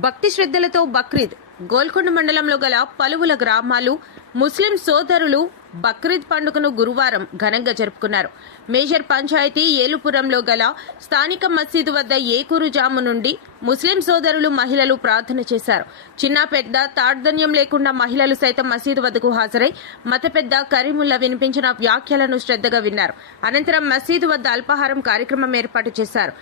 భక్తి శ్రద్ధలతో బక్రీద్ గోల్కొండ మండలంలో గల పలువుల గ్రామాలు ముస్లిం సోదరులు బక్రీద్ పండుగను గురువారం ఘనంగా జరుపుకున్నారు. మేజర్ పంచాయతీ ఏలుపురంలో గల స్థానిక మసీదు వద్ద ఏకూరు జాము నుండి ముస్లిం సోదరులు మహిళలు ప్రార్థన చేశారు. చిన్న పెద్ద తాడ్ధన్యం లేకుండా మహిళలు సైతం మసీదు వద్దకు హాజరై మత పెద్ద కరీముల్లా వినిపించిన వ్యాఖ్యలను శ్రద్ధగా విన్నారు. అనంతరం మసీదు వద్ద అల్పాహారం కార్యక్రమం ఏర్పాటు చేశారు.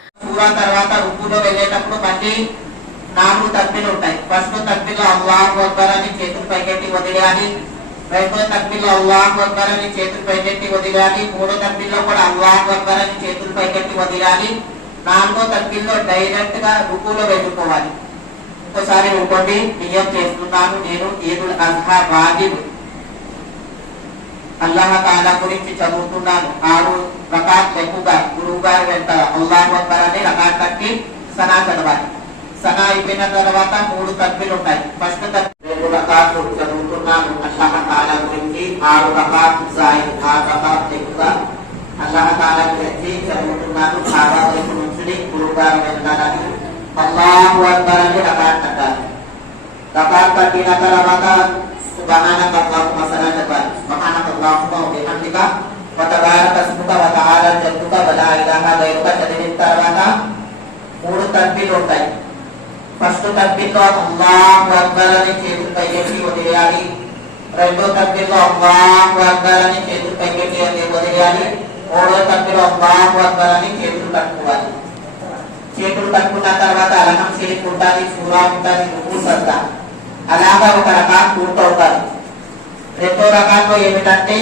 నాలుగు తక్బీలు ఉంటాయి. ఫస్ట్ తక్బీలో అల్లాహు అక్బర్ అని చేతులు పైకెట్టి వదిలేయాలి. రెండో తక్బీలో అల్లాహు అక్బర్ అని చేతులు పైకెట్టి వదిలేయాలి. మూడో తక్బీలో కూడా అల్లాహు అక్బర్ అని చేతులు పైకెట్టి వదిలేయాలి. నాలుగో తక్బీలో డైరెక్ట్ గా రుకులో వెళ్ళిపోవాలి. ఇంకోసారి ఇంకోటి నియం చేస్తున్నాను, నేను ఈదుల్ అజ్హా వాజిబ్ అల్లాహ్ తాలా గురించి చదువుతున్నాను. 6 రకాత్ ఎక్కువగా గురువు గారు వెంట అల్లాహు అక్బర్ అని రకాత్ తక్కి సనా చదవాలి. సనా అయిపోయిన తర్వాత 3 తక్బీలు ఉంటాయి. ఫస్ట్ 2 రకాతులు చదువుతున్నాను అల్లాహ్ తాలా గురించి, 6 రకాత్ జాయిద్ 6 రకాత్ ఎక్కువగా అల్లాహ్ తాలా గురించి చదువుతున్నాను. ఖాబా వైపు నుంచి గురువు గారు వెళ్ళాలని అల్లాహు అక్బర్ అని రకాత్ తగ్గాలి. రకాత్ తగ్గిన తర్వాత సుబ్హానక అల్లాహుమ్మ సలా చెప్పాలి. సుబ్హానక అల్లాహుమ్మ వ బిహమ్దిక వ తబారక ఇస్ముక వ తఆలా జద్దుక వ లా ఇలాహా గైరుక చదివిన తర్వాత 3 తక్బీలు ఉంటాయి. ఫస్ట్ తక్బీర్లో అల్లాహు అక్బర్ అని చేతులు పైకెట్టి వదిలేయాలి. రెండో తక్బీర్లో అల్లాహు అక్బర్ అని చేతులు పైకెట్టి వదిలేయాలి. మూడో తక్బీర్లో అల్లాహు అక్బర్ అని చేతులు కట్టుకోవాలి. చేతులు కట్టుకున్న తర్వాత అల్హమ్ షరీఫ్ ఉంటుంది, సూరా ఉంటుంది, రుకు సజ్దా అలాగా ఒక రకాత్ పూర్తవుతారు. రెండో రకాత్లో ఏమిటంటే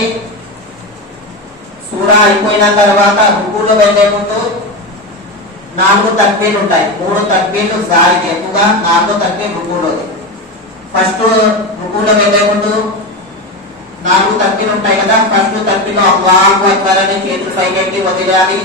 సూరా అయిపోయిన తర్వాత రుకులో వెళ్లే ముందు 4 తక్బీలు ఉంటాయి. 3 తక్బీలు జాయిద్ ఎక్కువగా, 4 తక్బీలు రుకులోది. ఫస్ట్ రుకులో వెళ్లే ముందు 4 తక్బీలు ఉంటాయి కదా. ఫస్ట్ తక్బీలో అల్లాహు అక్బర్ అని చేతులు పైకెట్టి వదిలేయాలి.